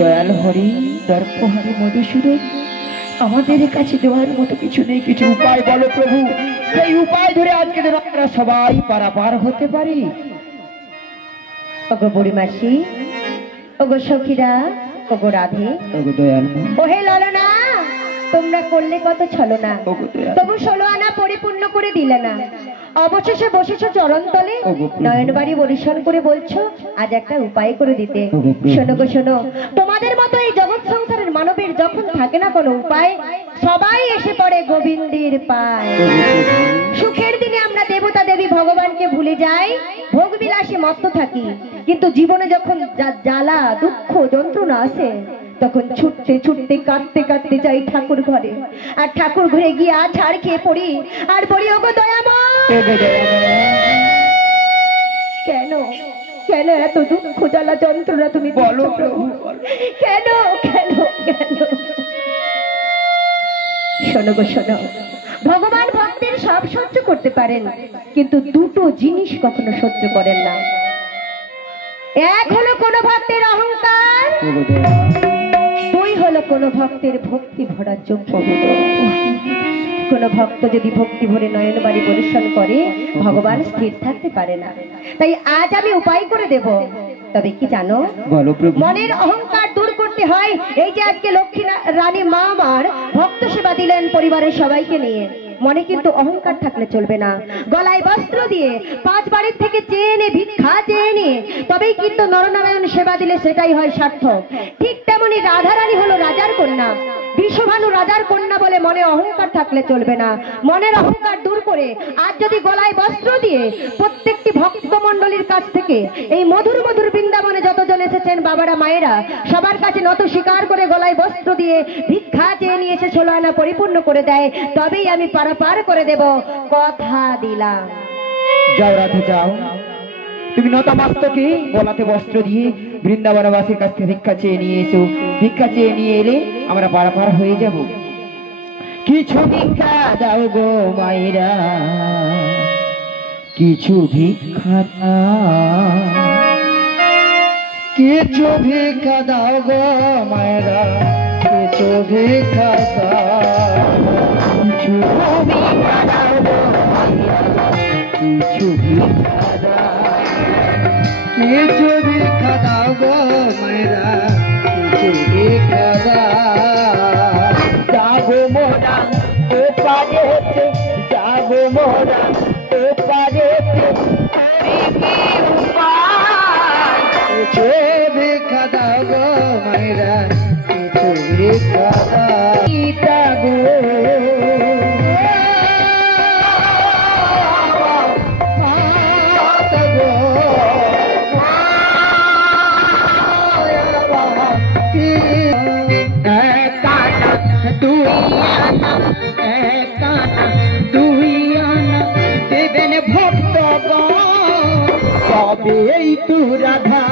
দয়াল হরি দর্পহারি মধুসূদন, আমাদের কাছে দেওয়ার মতো কিছু নেই, কিছু উপায় বলো প্রভু। সেই উপায় ধরে আজকে আমরা সবাই পারাপার হতে পারি। ওগো বুড়িমাসি, ওগো সখীরা, ওগো রাধে, ওগো দয়াল, ওহে লালনা, তোমরা করলে কত ছলনা, তবু 16 আনা পরিপূর্ণ করে দিলে না। অবশেষে বসেছো চরণতলে, নয়নবাড়ি বরিশাল করে বলছো আজ একটা উপায় করে দিতে। শোনো গো শোনো, তোমাদের মতো এই জগৎ সংসারের মানবের যখন থাকে না কোনো উপায়, সবাই এসে পড়ে গোবিন্দের পায়। সুখের দিনে আমরা দেবতা দেবী ভগবানকে ভুলে যাই, ভোগ বিলাসে মত্ত থাকি, কিন্তু জীবনে যখন জ্বালা দুঃখ যন্ত্রণা আসে, তখন ছুটতে ছুটতে কাঁদতে কাঁদতে যাই ঠাকুর ঘরে। আর ঠাকুর ঘরে গিয়ে আছাড় খেয়ে পড়ি আর বলি, ওগো দয়াময়, কেন কেন এত দুঃখ জ্বালা যন্ত্রণা তুমি বলো প্রভু, কেন কেন কেন? শোনো গো শোনো, ভগবান ভক্তের সব সহ্য করতে পারেন, কিন্তু দুটো জিনিস কখনো সহ্য করেন না। এক হলো কোন ভক্তের অহংকার, দুই হলো কোন ভক্তের ভক্তি ভরা চক্ষু। কোন ভক্ত যদি ভক্তি ভরে নয়নবাড়ি পরিশ্রম করে, ভগবান স্থির থাকতে পারে না। তাই আজ আমি উপায় করে দেব। তবে কি জানো, মনের অহংকার দূর করতে হয়। এই যে আজকে লক্ষ্মী রানী মা আমার ভক্ত সেবা দিলেন পরিবারের সবাইকে নিয়ে, মনে কিন্তু অহংকার থাকলে চলবে না। গলায় বস্ত্র দিয়ে 5 বাড়ির থেকে চেয়ে এনে ভিক্ষা চেয়ে নিয়ে তবেই কিন্তু নরনারায়ণ সেবা দিলে সেটাই হয় সার্থক। ঠিক তেমনি রাধারানী হলো রাজার কন্যা, বিশ্বভানু রাজার কন্যা বলে মনে অহংকার থাকলে চলবে না। মনের অহংকার দূর করে আজ যদি গলায় বস্ত্র দিয়ে প্রত্যেকটি ভক্তমণ্ডলীর কাছ থেকে এই মধুর মধুর বৃন্দাবনে যতজন এসেছেন বাবারা মায়েরা, সবার কাছে নত স্বীকার করে গলায় বস্ত্র দিয়ে ভিক্ষা চেয়ে নিয়ে এসে 16 আনা পরিপূর্ণ করে দেয়, তবেই আমি পারাপার করে দেব, কথা দিলাম। যাও রাধে যাও, তুমি নতমস্তকে গলাতে বস্ত্র দিয়ে বৃন্দাবনবাসীর কাছ থেকে ভিক্ষা চেয়ে নিয়ে এসো। ভিক্ষা চেয়ে নিয়ে এলে আমরা পারাপার হয়ে যাব। কিছু ভিক্ষা দাও গো মায়েরা, কিছু ভিক্ষা দাও, কিছু ভিক্ষা দাও গো মায়েরা, কিছু ভিক্ষা দাও, কিছু ভিক্ষা দাও গো মায়েরা, কিছু ভিক্ষা দাও, কিছু ভিক্ষা দাও গো মায়েরা, কিছু ভিক্ষা দাও। যাবো মোরা ও পারেতে, যাবো মোরা ও পারেতে, কিছু ভিক্ষা দাও গো মায়েরা, কিছু ভিক্ষা দাও গো। দেবেন ভক্ত তবে এই তু রাধা